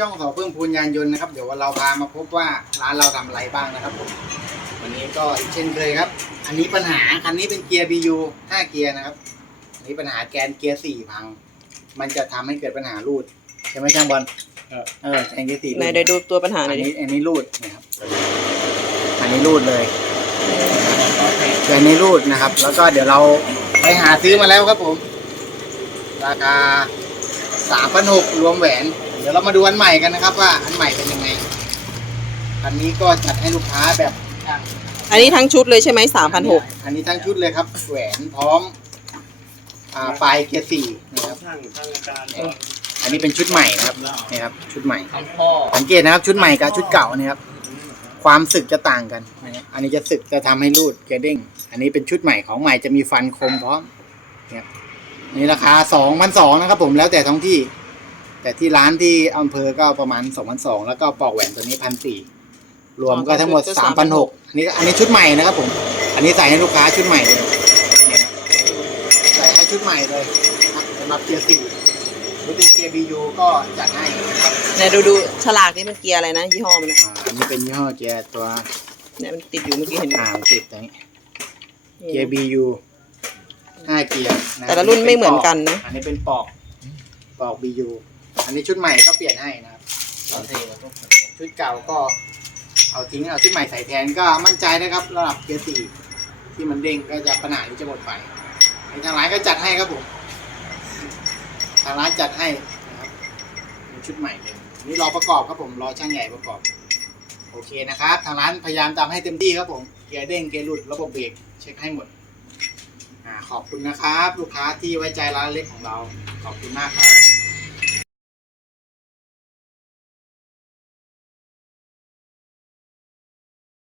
ช่องสอเพิ่งพูนยานยนต์นะครับ เดี๋ยวเราพามาพบว่าร้านเราทำอะไรบ้างนะครับผมวันนี้ก็อีกเช่นเคยครับ อันนี้ปัญหาคันนี้เป็นเกียร์ BU 5 เกียร์นะครับอันนี้ปัญหาแกนเกียร์4พัง มันจะทำให้เกิดปัญหารูดใช่ไหมช่างบอลเออเออแกนเกียร์สี่ไหนเดี๋ยวดูตัวปัญหาหน่อัอนยดินี้อันนี้รูดนะครับอันนี้รูดเลยอันนี้รูดนะครับ แล้วก็เดี๋ยวเราไปหาซื้อมาแล้วครับผม ราคาสามพันหกรวมแหวนเดี๋ยวเรามาดูอันใหม่กันนะครับว่าอันใหม่เป็นยังไงอันนี้ก็จัดให้ลูกค้าแบบอันนี้ทั้งชุดเลยใช่ไหมสามพันหกอันนี้ทั้งชุดเลยครับแหวนพร้อมอ่าปลายเกียร์สี่นะครับช่างช่างอาจารย์อันนี้เป็นชุดใหม่นะครับนี่ครับชุดใหม่ทำพ่อสังเกตนะครับชุดใหม่กับชุดเก่านะครับความสึกจะต่างกันนะครับอันนี้จะสึกจะทำให้รูดเกระเด้ง อันนี้เป็นชุดใหม่ของใหม่จะมีฟันคมพร้อมนะครับนี่ราคาสองพันสองนะครับผมแล้วแต่ท้องที่ แต่ที่ร้านที่อำเภอก็ประมาณสองพันสองแล้วก็ปลอกแหวนตัวนี้พันสี่รวมก็ทั้งหมดสามพันหกอันนี้อันนี้ชุดใหม่นะครับผม อันนี้ใส่ให้ลูกค้าชุดใหม่เลยเนี่ยใส่ให้ชุดใหม่เลยนะครับสำหรับเกียร์สี่หรือเป็นเกียร์บียูก็จัดให้นะครับไหนดูดูฉลากนี่มันเกียร์อะไรนะยี่ห้อมันนะอ่าอันนี้เป็นยี่ห้อเกียร์ตัวเนี่ยมันติดอยู่เมื่อกี้เห็นไหมอ่างติดตรงนี้เกียร์ BU ห้าเกียร์ะแต่ละรุ่นไม่เหมือนกันนะ อันนี้เป็นปอกปอก BU อันนี้ชุดใหม่ก็เปลี่ยนให้นะครับชุดเก่าก็เอาทิ้งเอาชุดใหม่ใส่แทนก็มั่นใจนะครับระดับเกียร์สี่ที่มันเด้งก็จะปัญหานี้จะหมดไปทางร้านก็จัดให้ครับผมทางร้านจัดให้นะครับเป็นชุดใหม่เลยอันนี่รอประกอบครับผมรอช่างใหญ่ประกอบ โอเคนะครับทางร้านพยายามทำให้เต็มที่ครับผมเกียร์เด้งเกียร์หลุดระบบเบรกเช็คให้หมดอ่าขอบคุณนะครับ ลูกค้าที่ไว้ใจร้านเล็กของเรา ขอบคุณมากครับ